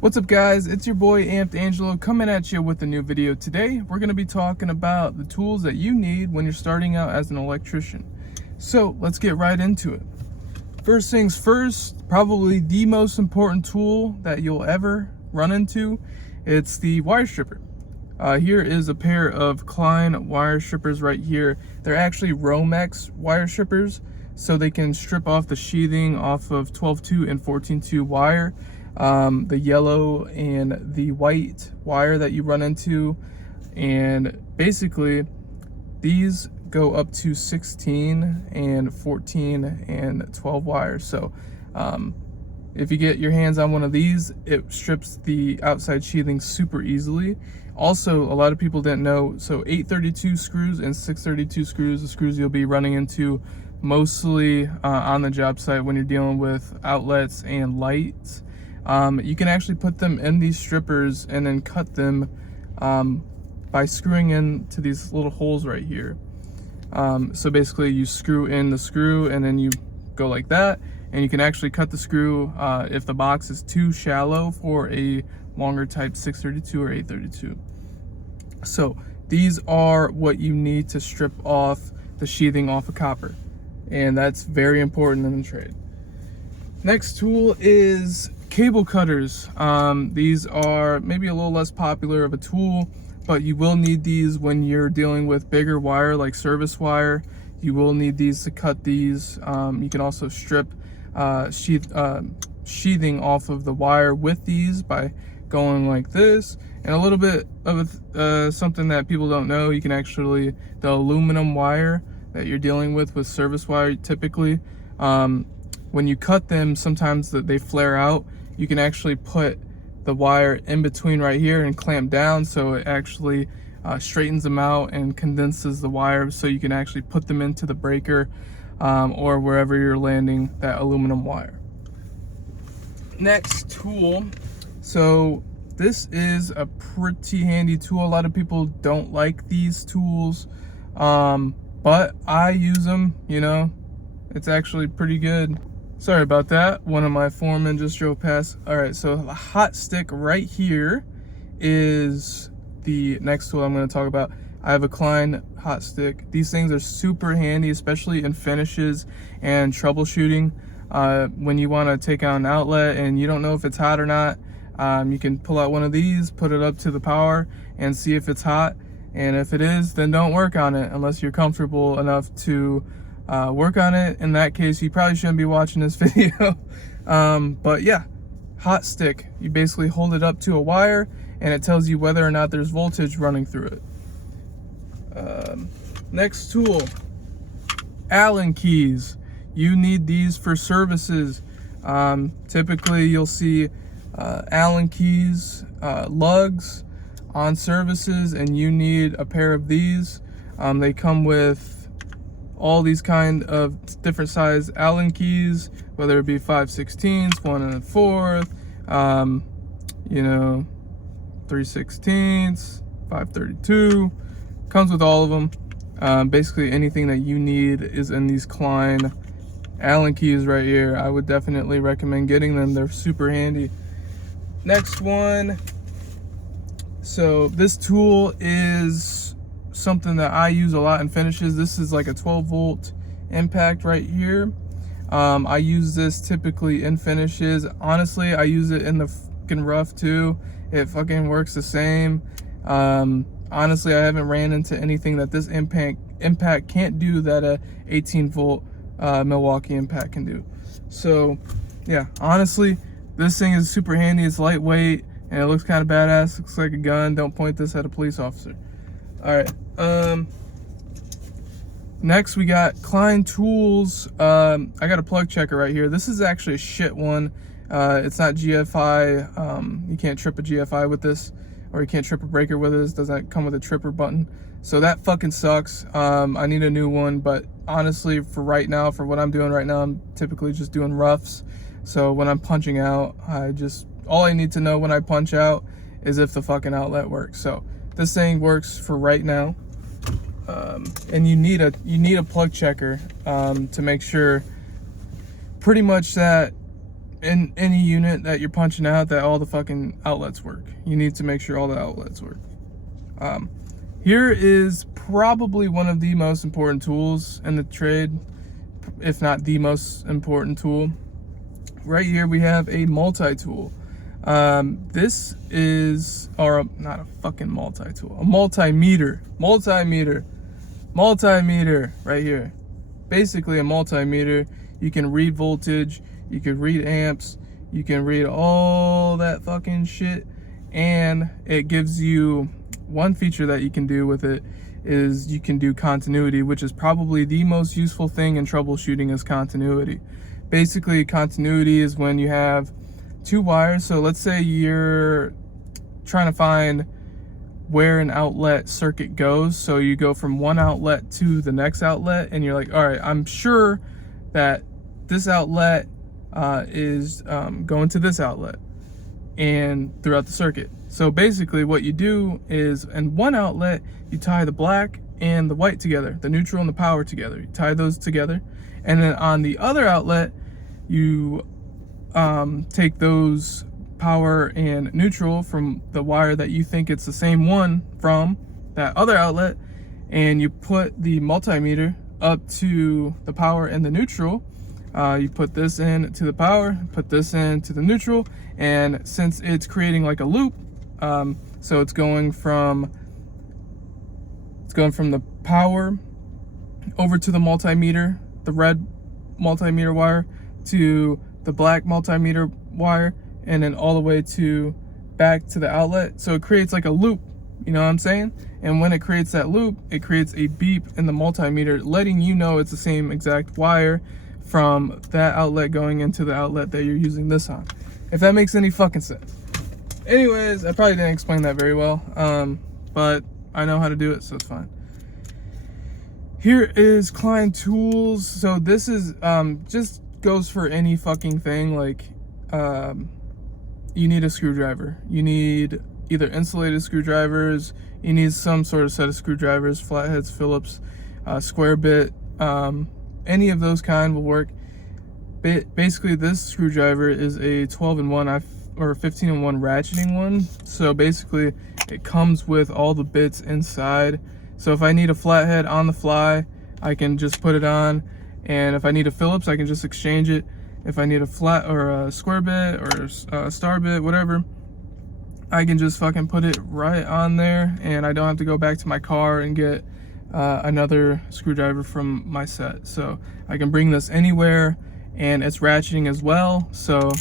What's up guys, it's your boy Amped Angelo coming at you with a new video. Today we're going to be talking about the tools that you need when you're starting out as an electrician. So let's get right into it. First things first, probably the most important tool that you'll ever run into, it's the wire stripper. Here is a pair of Klein wire strippers right here. They're actually Romex wire strippers, so they can strip off the sheathing off of 12-2 and 14-2 wire. The yellow and the white wire that you run into, and basically these go up to 16 and 14 and 12 wires. So if you get your hands on one of these, it strips the outside sheathing super easily. Also, a lot of people didn't know, so 832 screws and 632 screws, the screws you'll be running into mostly on the job site when you're dealing with outlets and lights. You can actually put them in these strippers and then cut them by screwing into these little holes right here. So basically you screw in the screw and then you go like that, and you can actually cut the screw if the box is too shallow for a longer type 632 or 832. So these are what you need to strip off the sheathing off of copper, and that's very important in the trade. Next tool is cable cutters. These are maybe a little less popular of a tool, but you will need these when you're dealing with bigger wire like service wire. You will need these to cut these. You can also strip sheathing off of the wire with these by going like this. And a little bit of something that people don't know, you can actually, the aluminum wire that you're dealing with service wire typically, when you cut them, sometimes they flare out. You can actually put the wire in between right here and clamp down, so it actually straightens them out and condenses the wire, so you can actually put them into the breaker or wherever you're landing that aluminum wire. Next tool, so this is a pretty handy tool. A lot of people don't like these tools, but I use them, you know, it's actually pretty good. Sorry about that, one of my foremen just drove past. All right, so the hot stick right here is the next tool I'm going to talk about. I have a Klein hot stick. These things are super handy, especially in finishes and troubleshooting. When you want to take out an outlet and you don't know if it's hot or not, you can pull out one of these, put it up to the power, and see if it's hot. And if it is, then don't work on it unless you're comfortable enough to work on it. In that case, you probably shouldn't be watching this video. But yeah, hot stick, you basically hold it up to a wire and it tells you whether or not there's voltage running through it. Next tool, Allen keys. You need these for services. Typically you'll see Allen keys, lugs on services, and you need a pair of these. They come with all these kind of different size Allen keys, whether it be 5/16, 1 1/4, you know, 3/16, 5/32, comes with all of them. Basically anything that you need is in these Klein Allen keys right here. I would definitely recommend getting them. They're super handy. Next one, so this tool is something that I use a lot in finishes. This is like a 12-volt impact right here. I use this typically in finishes. Honestly, I use it in the fucking rough too. It fucking works the same. Honestly, I haven't ran into anything that this impact can't do that a 18-volt Milwaukee impact can do. So yeah, honestly, this thing is super handy. It's lightweight and it looks kind of badass. Looks like a gun. Don't point this at a police officer. All right, next we got Klein tools. I got a plug checker right here. This is actually a shit one. It's not GFI. You can't trip a GFI with this, or you can't trip a breaker with this. Doesn't come with a tripper button, so that fucking sucks. I need a new one, but honestly, for right now, for what I'm doing right now, I'm typically just doing roughs. So when I'm punching out, all I need to know when I punch out is if the fucking outlet works. So this thing works for right now, and you need a plug checker to make sure pretty much that in any unit that you're punching out, that all the fucking outlets work. You need to make sure all the outlets work. Here is probably one of the most important tools in the trade, if not the most important tool. Right here we have a multi-tool. This is, or not a fucking multi-tool, a multimeter right here. Basically a multimeter. You can read voltage, you can read amps, you can read all that fucking shit, and it gives you one feature that you can do with it is you can do continuity, which is probably the most useful thing in troubleshooting is continuity. Basically, continuity is when you have two wires. So let's say you're trying to find where an outlet circuit goes. So you go from one outlet to the next outlet, and you're like, all right, I'm sure that this outlet is going to this outlet and throughout the circuit. So basically what you do is in one outlet, you tie the black and the white together, the neutral and the power together. You tie those together. And then on the other outlet, you take those power and neutral from the wire that you think it's the same one from that other outlet, and you put the multimeter up to the power and the neutral. You put this in to the power, put this in to the neutral, and since it's creating like a loop, so it's going from the power over to the multimeter, the red multimeter wire, to the black multimeter wire, and then all the way to back to the outlet. So it creates like a loop, you know what I'm saying? And when it creates that loop, it creates a beep in the multimeter letting you know it's the same exact wire from that outlet going into the outlet that you're using this on. If that makes any fucking sense. Anyways, I probably didn't explain that very well, but I know how to do it, so it's fine. Here is Klein tools. So this is just goes for any fucking thing. Like you need a screwdriver, you need either insulated screwdrivers, you need some sort of set of screwdrivers, flatheads, Phillips, square bit, any of those kind will work. Basically this screwdriver is a 12-in-1 or 15-in-1 ratcheting one. So basically it comes with all the bits inside. So if I need a flathead on the fly, I can just put it on, and if I need a Phillips, I can just exchange it. If I need a flat or a square bit or a star bit, whatever, I can just fucking put it right on there, and I don't have to go back to my car and get another screwdriver from my set. So I can bring this anywhere, and it's ratcheting as well. So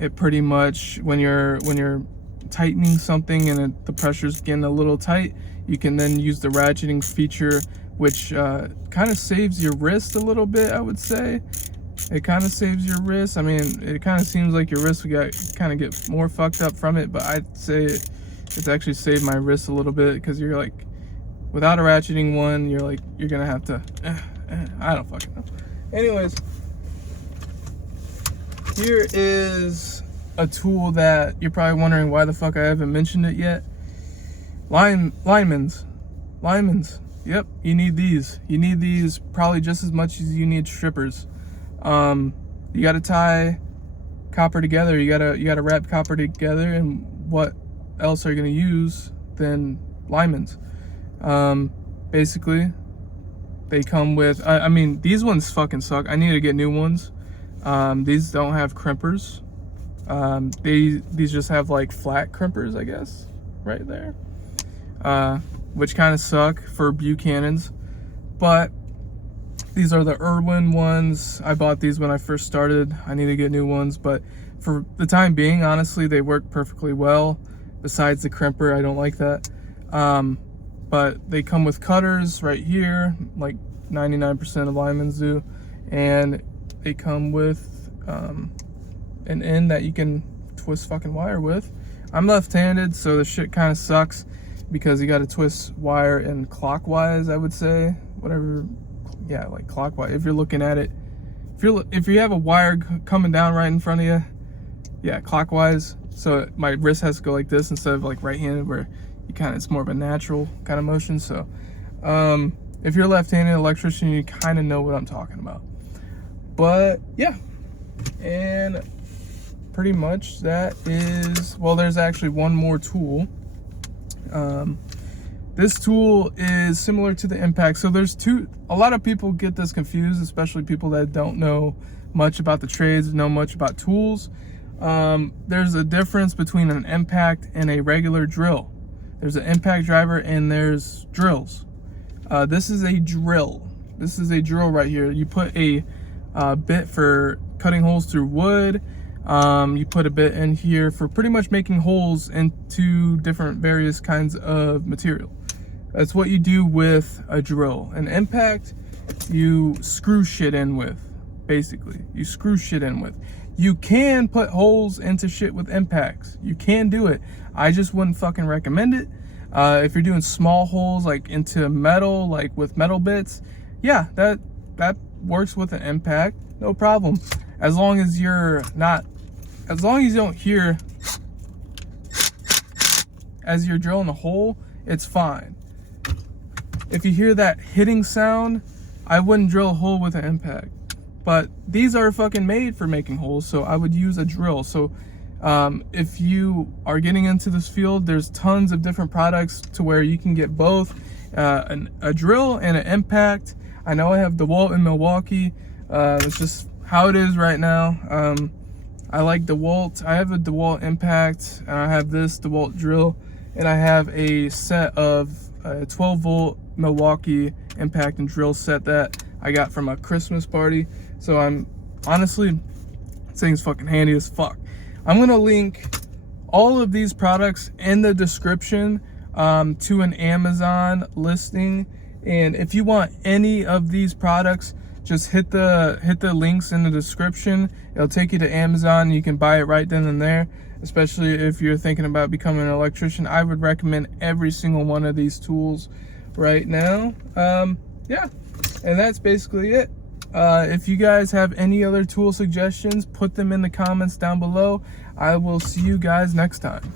it pretty much, when you're tightening something and the pressure's getting a little tight, you can then use the ratcheting feature, which kind of saves your wrist a little bit, I would say. It kind of saves your wrist. I mean, it kind of seems like your wrist would kind of get more fucked up from it, but I'd say it's actually saved my wrist a little bit, because you're like, without a ratcheting one, you're gonna have to, I don't fucking know. Anyways, here is a tool that you're probably wondering why the fuck I haven't mentioned it yet. Linemans. Yep, you need these. You need these probably just as much as you need strippers. You gotta tie copper together. You gotta wrap copper together, and what else are you gonna use than linemans? Basically, they come with, I mean, these ones fucking suck. I need to get new ones. These don't have crimpers. These just have like flat crimpers, I guess, right there. Which kind of suck for Buchanan's, but these are the Irwin ones. I bought these when I first started. I need to get new ones, but for the time being, honestly, they work perfectly well. Besides the crimper, I don't like that. But they come with cutters right here, like 99% of linemans do, and they come with an end that you can twist fucking wire with. I'm left-handed, so the shit kind of sucks, because you got to twist wire in clockwise, I would say, whatever. Yeah, like clockwise. If you're looking at it, if you have a wire coming down right in front of you, yeah, clockwise. So my wrist has to go like this instead of like right-handed, where you kind of, it's more of a natural kind of motion. So if you're a left-handed electrician, you kind of know what I'm talking about. But yeah, And pretty much that is, well, there's actually one more tool. This tool is similar to the impact. So there's a lot of people get this confused, especially people that don't know much about the trades, know much about tools. There's a difference between an impact and a regular drill. There's an impact driver and there's drills. This is a drill. This is a drill right here. You put a bit for cutting holes through wood. You put a bit in here for pretty much making holes into different various kinds of material. That's what you do with a drill. An impact, you screw shit in with, basically. You screw shit in with. You can put holes into shit with impacts. You can do it. I just wouldn't fucking recommend it. If you're doing small holes like into metal, like with metal bits, yeah, that works with an impact, no problem. As long as you don't hear as you're drilling a hole, it's fine. If you hear that hitting sound, I wouldn't drill a hole with an impact. But these are fucking made for making holes, so I would use a drill. So if you are getting into this field, there's tons of different products to where you can get both a drill and an impact. I know I have DeWalt in Milwaukee. It's just how it is right now. I like DeWalt. I have a DeWalt impact, and I have this DeWalt drill, and I have a set of 12 volt Milwaukee impact and drill set that I got from a Christmas party. So I'm honestly, this thing's fucking handy as fuck. I'm gonna link all of these products in the description to an Amazon listing, and if you want any of these products, just hit the links in the description. It'll take you to Amazon. You can buy it right then and there. Especially if you're thinking about becoming an electrician, I would recommend every single one of these tools right now. Yeah, and that's basically it. If you guys have any other tool suggestions, put them in the comments down below. I will see you guys next time.